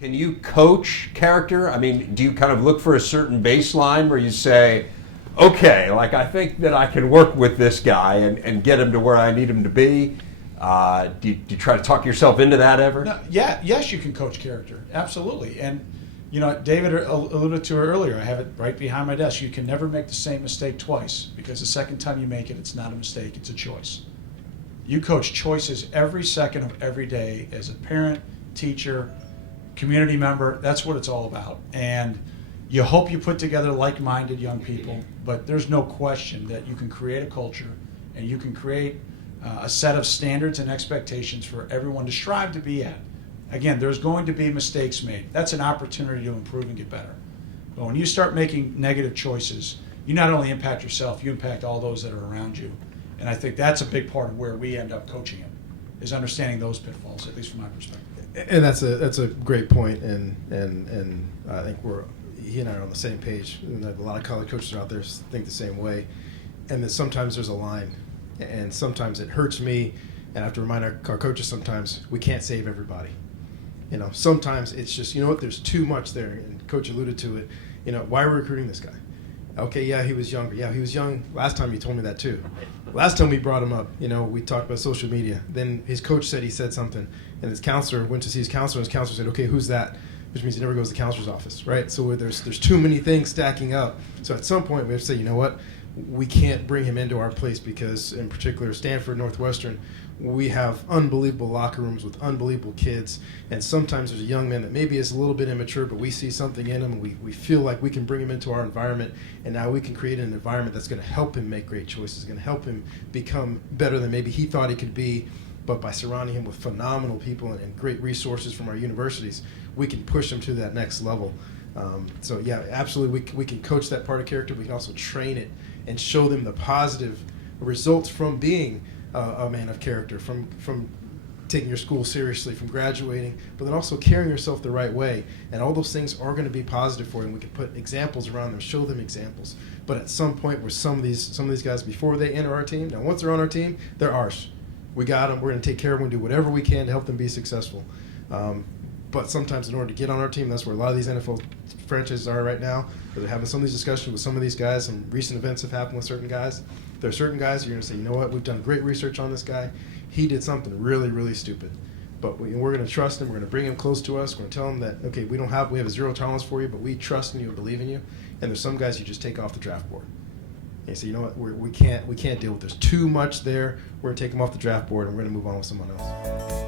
Can you coach character? I mean, do you kind of look for a certain baseline where you say, okay, like I think that I can work with this guy and get him to where I need him to be? Do you try to talk yourself into that ever? No, yeah, yes, you can coach character, absolutely. And David alluded to it earlier. I have it right behind my desk. You can never make the same mistake twice, because the second time you make it, it's not a mistake; it's a choice. You coach choices every second of every day as a parent, teacher, community member. That's what it's all about. And you hope you put together like-minded young people, but there's no question that you can create a culture and you can create a set of standards and expectations for everyone to strive to be at. Again, there's going to be mistakes made. That's an opportunity to improve and get better. But when you start making negative choices, you not only impact yourself, you impact all those that are around you. And I think that's a big part of where we end up coaching it, is understanding those pitfalls, at least from my perspective. And that's a great point, and I think he and I are on the same page. And a lot of college coaches out there think the same way. And that sometimes there's a line, and sometimes it hurts me, and I have to remind our coaches sometimes we can't save everybody. Sometimes it's just, there's too much there, and Coach alluded to it. Why are we recruiting this guy? Okay, yeah, he was younger. Yeah, he was young. Last time you told me that too. Last time we brought him up, we talked about social media. Then his coach said he said something, and his counselor went to see his counselor, and his counselor said, okay, who's that? Which means he never goes to the counselor's office, right? So there's too many things stacking up. So at some point we have to say, you know what? We can't bring him into our place because, in particular, Stanford, Northwestern, we have unbelievable locker rooms with unbelievable kids, and sometimes there's a young man that maybe is a little bit immature, but we see something in him, and we feel like we can bring him into our environment, and now we can create an environment that's going to help him make great choices, going to help him become better than maybe he thought he could be. But by surrounding him with phenomenal people and great resources from our universities, we can push him to that next level. So yeah, absolutely, we can coach that part of character. We can also train it and show them the positive results from being a man of character, from taking your school seriously, from graduating, but then also carrying yourself the right way. And all those things are going to be positive for you. And we can put examples around them, show them examples. But at some point, where some of these guys, before they enter our team, now once they're on our team, they're ours. We got them. We're going to take care of them and do whatever we can to help them be successful. But sometimes in order to get on our team, that's where a lot of these NFL franchises are right now. They're having some of these discussions with some of these guys. Some recent events have happened with certain guys. There are certain guys you're going to say, you know what, we've done great research on this guy. He did something really, really stupid. But we're going to trust him. We're going to bring him close to us. We're going to tell him that, okay, we have a zero tolerance for you, but we trust in you and believe in you. And there's some guys you just take off the draft board. And you say, you know what, we can't deal with this. Too much there. We're going to take them off the draft board, and we're going to move on with someone else.